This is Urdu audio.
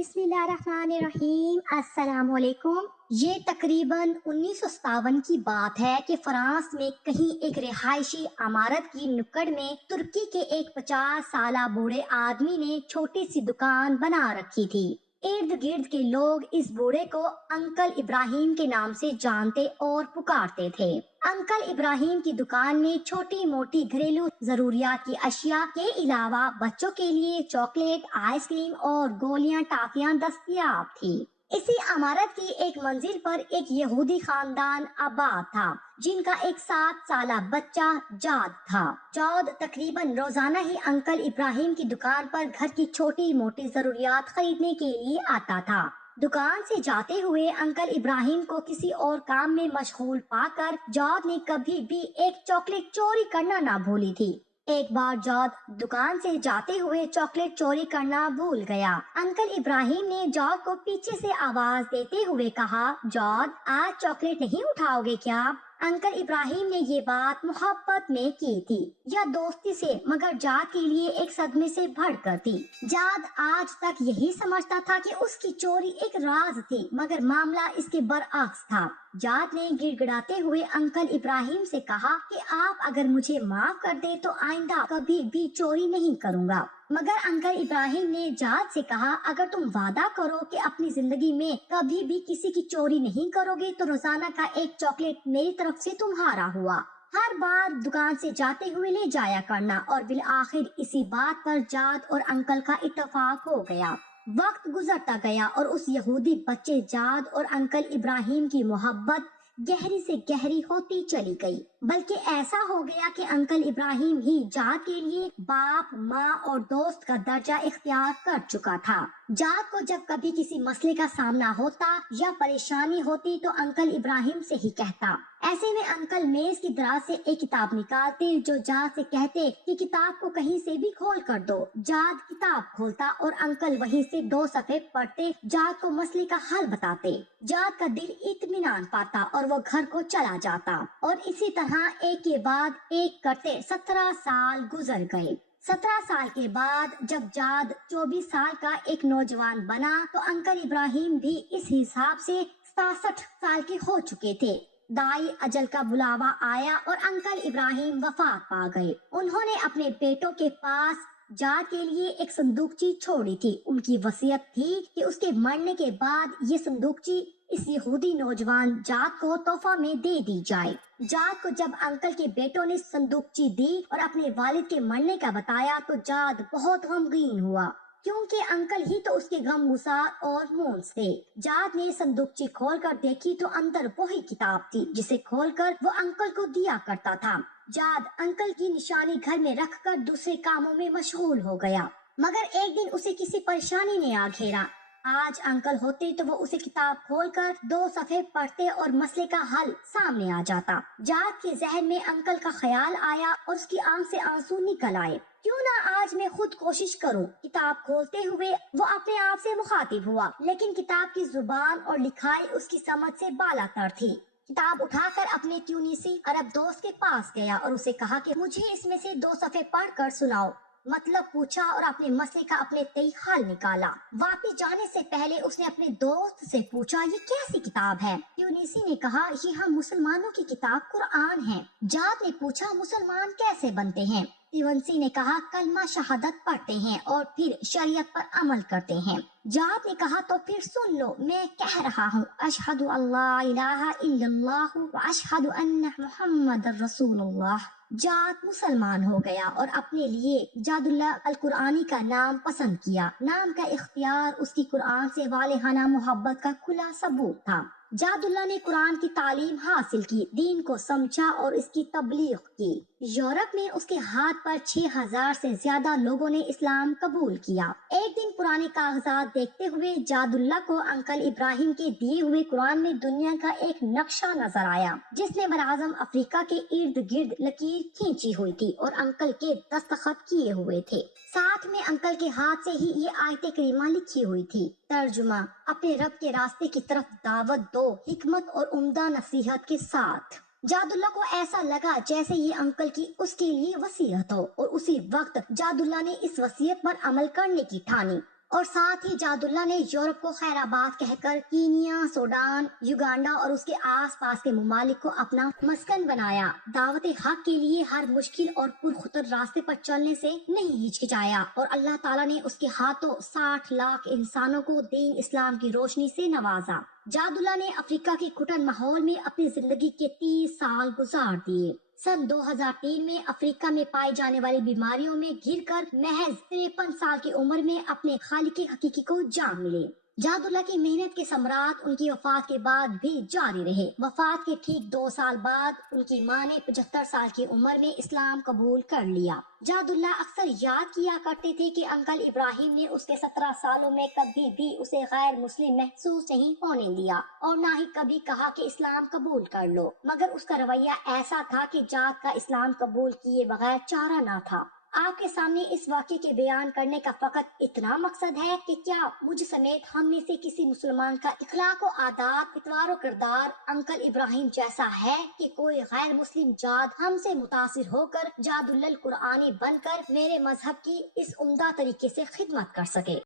بسم اللہ الرحمن الرحیم، السلام علیکم۔ یہ تقریباً 1957 کی بات ہے کہ فرانس میں کہیں ایک رہائشی عمارت کی نکڑ میں ترکی کے ایک 50 سالہ بوڑھے آدمی نے چھوٹی سی دکان بنا رکھی تھی۔ ارد گرد کے لوگ اس بوڑھے کو انکل ابراہیم کے نام سے جانتے اور پکارتے تھے۔ انکل ابراہیم کی دکان میں چھوٹی موٹی گھریلو ضروریات کی اشیاء کے علاوہ بچوں کے لیے چاکلیٹ، آئس کریم اور گولیاں ٹافیاں دستیاب تھی۔ اسی عمارت کی ایک منزل پر ایک یہودی خاندان آباد تھا جن کا ایک 7 سالہ بچہ جاد تھا۔ جاد تقریباً روزانہ ہی انکل ابراہیم کی دکان پر گھر کی چھوٹی موٹی ضروریات خریدنے کے لیے آتا تھا۔ دکان سے جاتے ہوئے انکل ابراہیم کو کسی اور کام میں مشغول پا کر جاد نے کبھی بھی ایک چاکلیٹ چوری کرنا نہ بھولی تھی۔ ایک بار جاد دکان سے جاتے ہوئے چاکلیٹ چوری کرنا بھول گیا۔ انکل ابراہیم نے جاد کو پیچھے سے آواز دیتے ہوئے کہا، جاد آج چاکلیٹ نہیں اٹھاؤ گے کیا؟ انکل ابراہیم نے یہ بات محبت میں کی تھی یا دوستی سے، مگر جاد کے لیے ایک صدمے سے بڑھ کر تھی۔ جاد آج تک یہی سمجھتا تھا کہ اس کی چوری ایک راز تھی، مگر معاملہ اس کے برعکس تھا۔ جاد نے گڑ گڑاتے ہوئے انکل ابراہیم سے کہا کہ آپ اگر مجھے معاف کر دے تو آئندہ کبھی بھی چوری نہیں کروں گا۔ مگر انکل ابراہیم نے جاد سے کہا، اگر تم وعدہ کرو کہ اپنی زندگی میں کبھی بھی کسی کی چوری نہیں کرو گے تو روزانہ کا ایک چاکلیٹ میری طرف سے تمہارا ہوا۔ ہر بار دکان سے جاتے ہوئے لے جایا کرنا۔ اور بالآخر اسی بات پر جاد اور انکل کا اتفاق ہو گیا۔ وقت گزرتا گیا اور اس یہودی بچے جاد اور انکل ابراہیم کی محبت گہری سے گہری ہوتی چلی گئی، بلکہ ایسا ہو گیا کہ انکل ابراہیم ہی جاد کے لیے باپ، ماں اور دوست کا درجہ اختیار کر چکا تھا۔ جاد کو جب کبھی کسی مسئلے کا سامنا ہوتا یا پریشانی ہوتی تو انکل ابراہیم سے ہی کہتا۔ ایسے میں انکل میز کی دراز سے ایک کتاب نکالتے جو جاد سے کہتے کہ کتاب کو کہیں سے بھی کھول کر دو۔ جاد کتاب کھولتا اور انکل وہیں سے 2 صفحے پڑھتے، جاد کو مسئلے کا حل بتاتے۔ جاد کا دل اطمینان پاتا اور وہ گھر کو چلا جاتا، اور اسی طرح ایک کے بعد ایک کرتے 17 سال گزر گئے۔ 17 سال کے بعد جب جاد 24 سال کا ایک نوجوان بنا تو انکل ابراہیم بھی اس حساب سے 67 سال کے ہو چکے تھے۔ دائی اجل کا بلاوا آیا اور انکل ابراہیم وفات پا گئے۔ انہوں نے اپنے بیٹوں کے پاس جاد کے لیے ایک صندوقچی چھوڑی تھی۔ ان کی وصیت تھی کہ اس کے مرنے کے بعد یہ صندوقچی اس یہودی نوجوان جاد کو تحفہ میں دے دی جائے۔ جاد کو جب انکل کے بیٹوں نے صندوقچی دی اور اپنے والد کے مرنے کا بتایا تو جاد بہت غمگین ہوا، کیونکہ انکل ہی تو اس کے غم گسار اور مونس تھے۔ جاد نے صندوقچی کھول کر دیکھی تو اندر وہی کتاب تھی جسے کھول کر وہ انکل کو دیا کرتا تھا۔ جاد انکل کی نشانی گھر میں رکھ کر دوسرے کاموں میں مشغول ہو گیا، مگر ایک دن اسے کسی پریشانی نے آ گھیرا۔ آج انکل ہوتے تو وہ اسے کتاب کھول کر 2 صفحے پڑھتے اور مسئلے کا حل سامنے آ جاتا۔ جاد کے ذہن میں انکل کا خیال آیا اور اس کی آنکھ سے آنسو نکل آئے۔ کیوں نہ آج میں خود کوشش کروں؟ کتاب کھولتے ہوئے وہ اپنے آپ سے مخاطب ہوا، لیکن کتاب کی زبان اور لکھائی اس کی سمجھ سے بالا تر تھی۔ کتاب اٹھا کر اپنے تیونسی عرب دوست کے پاس گیا اور اسے کہا کہ مجھے اس میں سے 2 صفحے پڑھ کر سناؤ۔ مطلب پوچھا اور اپنے مسئلے کا اپنے تئیں حل نکالا۔ واپس جانے سے پہلے اس نے اپنے دوست سے پوچھا، یہ کیسی کتاب ہے؟ تیونسی نے کہا، یہ ہم مسلمانوں کی کتاب قرآن ہے۔ جاد نے پوچھا، مسلمان کیسے بنتے ہیں؟ تیونسی نے کہا، کلمہ شہادت پڑھتے ہیں اور پھر شریعت پر عمل کرتے ہیں۔ جاد نے کہا، تو پھر سن لو، میں کہہ رہا ہوں، اشہد ان لا الہ الا اللہ و اشہد ان محمد رسول اللہ۔ جاد مسلمان ہو گیا اور اپنے لیے جاد اللہ القرآنی کا نام پسند کیا۔ نام کا اختیار اس کی قرآن سے والہانہ محبت کا کھلا ثبوت تھا۔ جاد اللہ نے قرآن کی تعلیم حاصل کی، دین کو سمجھا اور اس کی تبلیغ کی۔ یورپ میں اس کے ہاتھ پر 6000 سے زیادہ لوگوں نے اسلام قبول کیا۔ ایک دن پرانے کاغذات دیکھتے ہوئے جاد اللہ کو انکل ابراہیم کے دیے ہوئے قرآن میں دنیا کا ایک نقشہ نظر آیا جس نے براعظم افریقہ کے ارد گرد لکیر کھینچی ہوئی تھی اور انکل کے دستخط کیے ہوئے تھے۔ ساتھ میں انکل کے ہاتھ سے ہی یہ آیت کریمہ لکھی ہوئی تھی۔ ترجمہ: اپنے رب کے راستے کی طرف دعوت دو، حکمت اور عمدہ نصیحت کے ساتھ۔ جاد اللہ کو ایسا لگا جیسے یہ انکل کی اس کے لیے وصیت ہو، اور اسی وقت جاد اللہ نے اس وصیت پر عمل کرنے کی ٹھانی۔ اور ساتھ ہی جاداللہ نے یورپ کو خیر آباد کہہ کر کینیا، سوڈان، یوگانڈا اور اس کے آس پاس کے ممالک کو اپنا مسکن بنایا۔ دعوت حق کے لیے ہر مشکل اور پرخطر راستے پر چلنے سے نہیں ہچکچایا اور اللہ تعالیٰ نے اس کے ہاتھوں 60 لاکھ انسانوں کو دین اسلام کی روشنی سے نوازا۔ جاداللہ نے افریقہ کے کٹن ماحول میں اپنی زندگی کے 30 سال گزار دیے۔ سن 2003 میں افریقہ میں پائی جانے والی بیماریوں میں گھر کر محض 53 سال کی عمر میں اپنے خالق حقیقی کو جان ملے۔ جاداللہ کی محنت کے ثمرات ان کی وفات کے بعد بھی جاری رہے۔ وفات کے ٹھیک 2 سال بعد ان کی ماں نے 75 سال کی عمر میں اسلام قبول کر لیا۔ جاداللہ اکثر یاد کیا کرتے تھے کہ انکل ابراہیم نے اس کے 17 سالوں میں کبھی بھی اسے غیر مسلم محسوس نہیں ہونے دیا اور نہ ہی کبھی کہا کہ اسلام قبول کر لو، مگر اس کا رویہ ایسا تھا کہ جاد کا اسلام قبول کیے بغیر چارہ نہ تھا۔ آپ کے سامنے اس واقعے کے بیان کرنے کا فقط اتنا مقصد ہے کہ کیا مجھ سمیت ہم میں سے کسی مسلمان کا اخلاق و آداب، اتوار و کردار انکل ابراہیم جیسا ہے کہ کوئی غیر مسلم جاد ہم سے متاثر ہو کر جاداللہ القرآنی بن کر میرے مذہب کی اس عمدہ طریقے سے خدمت کر سکے۔